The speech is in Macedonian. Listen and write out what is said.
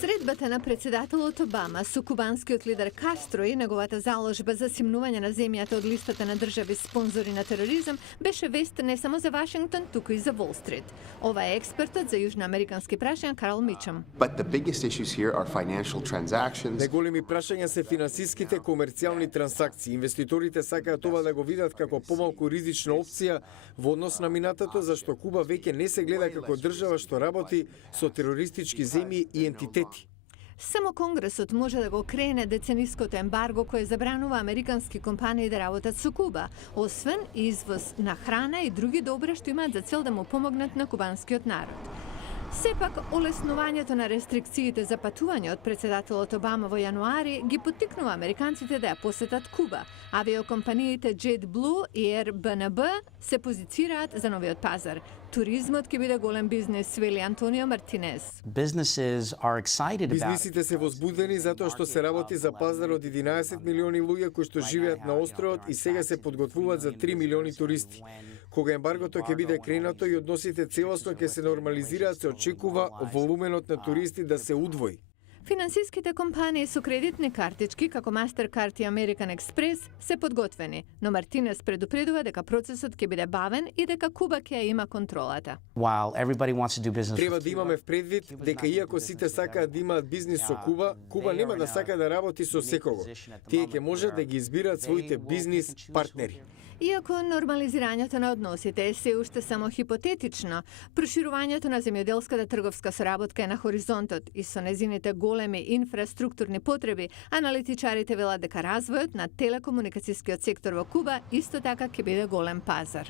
Средбата на председателот Обама со кубанскиот лидер Кастро и неговата заложба за симнување на земјата од листата на држави спонзори на тероризам беше вест не само за Вашингтон, туку и за Волл Стрит. Ова е експертот за јужноамерикански прашања Карл Мичам. Најголеми прашања се финансиските комерцијални трансакции. Инвеститорите сакаат ова да го видат како помалку ризична опција во однос на минатото, зашто Куба веќе не се гледа како држава што работи со терористички земји и ентитети. Само Конгресот може да го крене децениското ембарго кое забранува американски компании да работат со Куба, освен извоз на храна и други добра што имаат за цел да му помогнат на кубанскиот народ. Сепак, олеснувањето на рестрикциите за патување од председателот Обама во јануари ги поттикнува американците да ја посетат Куба. Авиокомпаниите JetBlue и Airbnb се позицираат за новиот пазар. Туризмот ќе биде голем бизнес, вели Антонио Мартинез. Бизнисите се возбудени затоа што се работи за пазар од 11 милиони луѓе кои што живеат на островот и сега се подготвуваат за 3 милиони туристи. Кога ембаргото ќе биде кренато и односите целосно ќе се нормализираат, се очекува волуменот на туристи да се удвои. Финансиските компании со кредитни картички како Mastercard и American Express се подготвени, но Мартинес предупредува дека процесот ќе биде бавен и дека Куба ќе ја има контролата. Треба да имаме впредвид дека иако сите сакаат да имаат бизнис со Куба, Куба нема да сака да работи со секого. Тие ќе можат да ги избираат своите бизнис партнери. Иако нормализирањето на односите е се уште само хипотетично, проширувањето на земјоделската трговска соработка е на хоризонтот и со незините големи инфраструктурни потреби, аналитичарите велат дека развојот на телекомуникацијскиот сектор во Куба исто така ќе биде голем пазар.